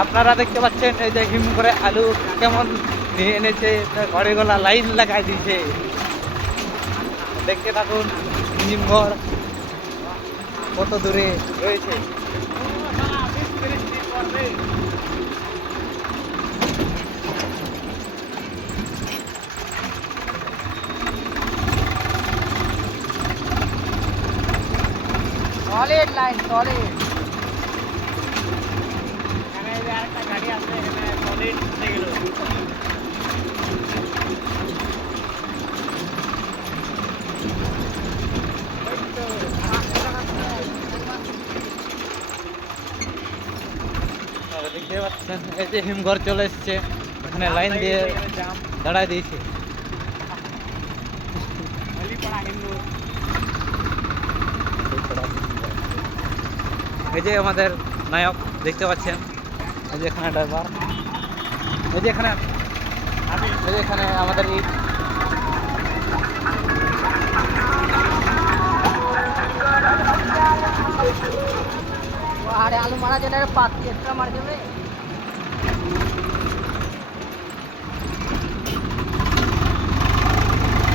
আপনারা দেখতে পাচ্ছেন এই যে হিম করে আলু কেমন নিয়ে এনেছে, ঘরে গলা লাইন লাগাই দিয়েছে। দেখতে থাকুন হিমঘর কত দূরে রয়েছে। Solid line solid. এখানে যে আরেকটা গাড়ি আছে, এখানে সলিড উঠে গেল। দেখতে পাচ্ছেন এই যে হিমঘর চলে এসছে, এখানে লাইন দিয়ে দাঁড়ায় দিয়েছে। এই যে আমাদের নায়ক দেখতে পাচ্ছেন, এই যে এখানে ড্রাইভার, এই যে এখানে এই যে এখানে আমাদের এই আরে আলু মারা যাবে, পাতি একটা মারা যাবে।